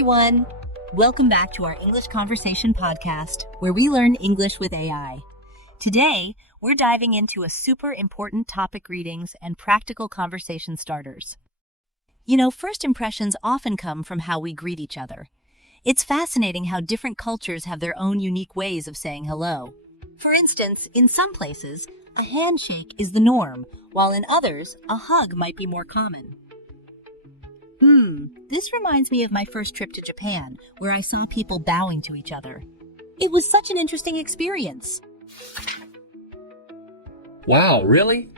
everyone. Welcome back to our English Conversation podcast, where we learn English with AI. Today, we're diving into a super important topic greetings and practical conversation starters. You know, first impressions often come from how we greet each other. It's fascinating how different cultures have their own unique ways of saying hello. For instance, in some places, a handshake is the norm, while in others, a hug might be more common. This reminds me of my first trip to Japan, where I saw people bowing to each other. It was such an interesting experience. Wow, really?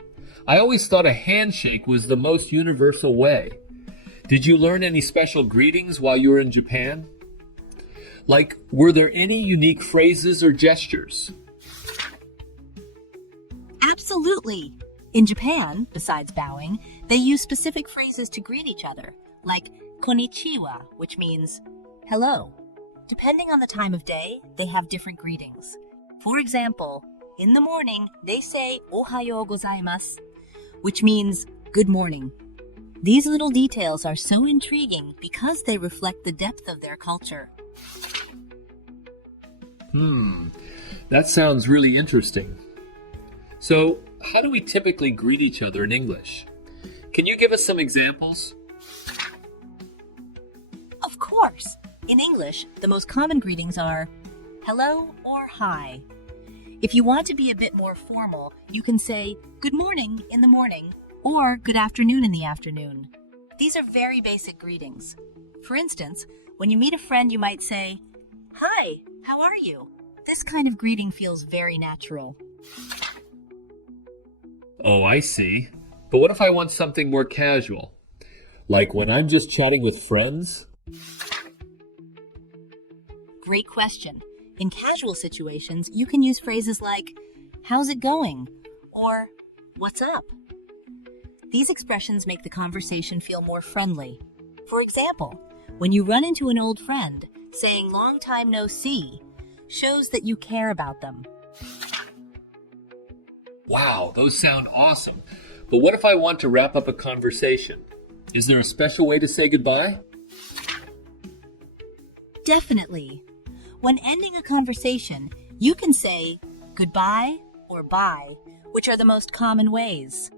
I always thought a handshake was the most universal way. Did you learn any special greetings while you were in Japan? Like, were there any unique phrases or gestures? Absolutely. In Japan, besides bowing, they use specific phrases to greet each other, like konnichiwa, which means hello. Depending on the time of day, they have different greetings. For example, in the morning, they say ohayou gozaimasu, which means good morning. These little details are so intriguing because they reflect the depth of their culture. That sounds really interesting. So, how do we typically greet each other in English? Can you give us some examples? Of course. In English, the most common greetings are hello or hi. If you want to be a bit more formal, you can say good morning in the morning or good afternoon in the afternoon. These are very basic greetings. For instance, when you meet a friend, you might say, "Hi, how are you?" This kind of greeting feels very natural. Oh, I see. But what if I want something more casual? Like when I'm just chatting with friends? Great question. In casual situations, you can use phrases like, "How's it going?" or "What's up?" These expressions make the conversation feel more friendly. For example, when you run into an old friend, saying "long time no see" shows that you care about them. Wow, those sound awesome. But what if I want to wrap up a conversation? Is there a special way to say goodbye? Definitely. When ending a conversation, you can say goodbye or bye, which are the most common ways.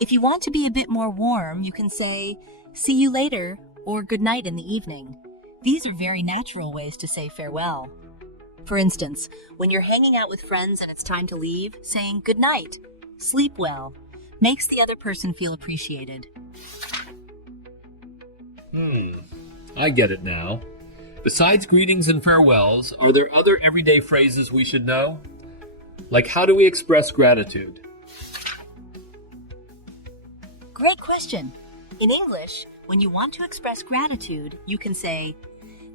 If you want to be a bit more warm, you can say see you later or good night in the evening. These are very natural ways to say farewell. For instance, when you're hanging out with friends and it's time to leave, saying good night, sleep well, makes the other person feel appreciated. I get it now. Besides greetings and farewells, are there other everyday phrases we should know? Like, how do we express gratitude? Great question. In English, when you want to express gratitude, you can say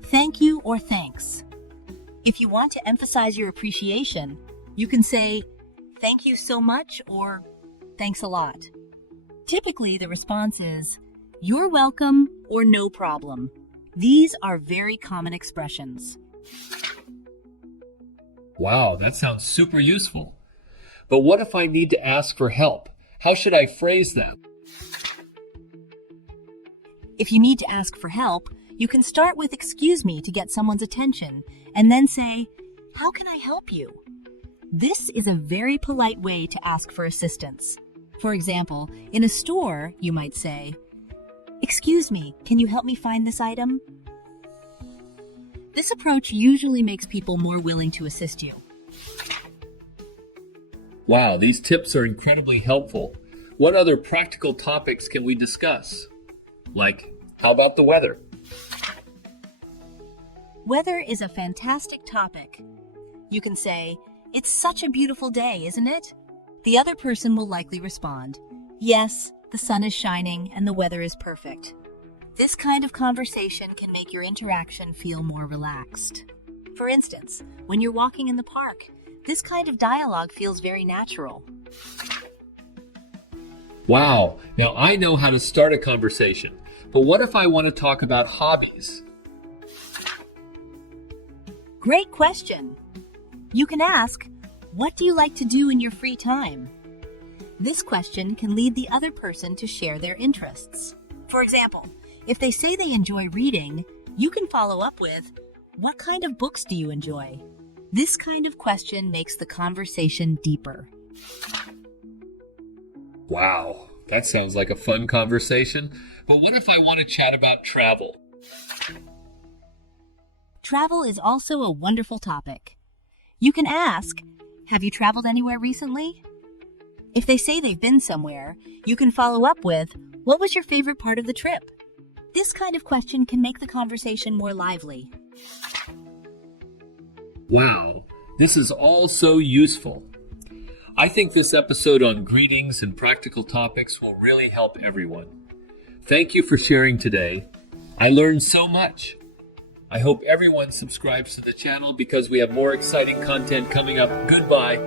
thank you or thanks. If you want to emphasize your appreciation, you can say thank you so much or thanks a lot. Typically, the response is you're welcome or no problem. These are very common expressions. Wow, that sounds super useful. But what if I need to ask for help? How should I phrase that? If you need to ask for help, you can start with excuse me to get someone's attention and then say, how can I help you? This is a very polite way to ask for assistance. For example, in a store, you might say, excuse me, can you help me find this item? This approach usually makes people more willing to assist you. Wow, these tips are incredibly helpful. What other practical topics can we discuss? Like, how about the weather? Weather is a fantastic topic. You can say, it's such a beautiful day, isn't it? The other person will likely respond, yes, the sun is shining and the weather is perfect. This kind of conversation can make your interaction feel more relaxed. For instance, when you're walking in the park, this kind of dialogue feels very natural. Wow, now I know how to start a conversation, but what if I want to talk about hobbies? Great question. You can ask, what do you like to do in your free time? This question can lead the other person to share their interests. For example, if they say they enjoy reading, You can follow up with, "What kind of books do you enjoy?" This kind of question makes the conversation deeper. Wow, that sounds like a fun conversation. But what if I want to chat about travel? Travel is also a wonderful topic. You can ask, "Have you traveled anywhere recently?" If they say they've been somewhere, you can follow up with, "What was your favorite part of the trip?" This kind of question can make the conversation more lively. Wow, this is all so useful. I think this episode on greetings and practical topics will really help everyone. Thank you for sharing today. I learned so much. I hope everyone subscribes to the channel because we have more exciting content coming up. Goodbye.